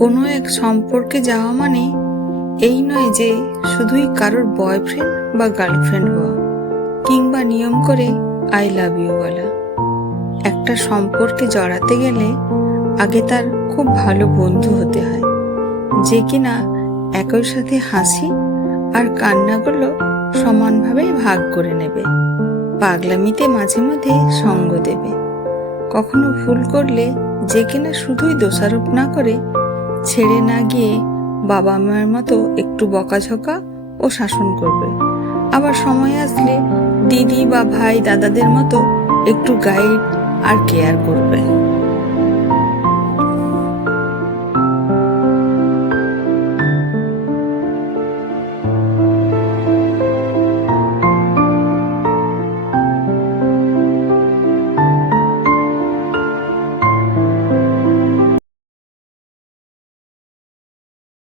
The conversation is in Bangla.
কোনো এক সম্পর্কে যাওয়া মানে এই নয় যে শুধুই কারোর বয়ফ্রেন্ড বা গার্লফ্রেন্ড হওয়া, কিংবা নিয়ম করে আই লাভ ইউ বলা। একটা সম্পর্কে জড়াতে গেলে আগে তার খুব ভালো বন্ধু হতে হয়, যে কিনা একই সাথে হাসি আর কান্নাগুলো সমানভাবে ভাগ করে নেবে, পাগলামিতে মাঝে মাঝে সঙ্গ দেবে, কখনো ভুল করলে যে কিনা শুধুই দোষারোপ না করে ছেড়ে না গিয়ে বাবা মায়ের মতো একটু বকাঝকা ও শাসন করবে, আবার সময় আসলে দিদি বা ভাই দাদাদের মতো একটু গাইড আর কেয়ার করবে।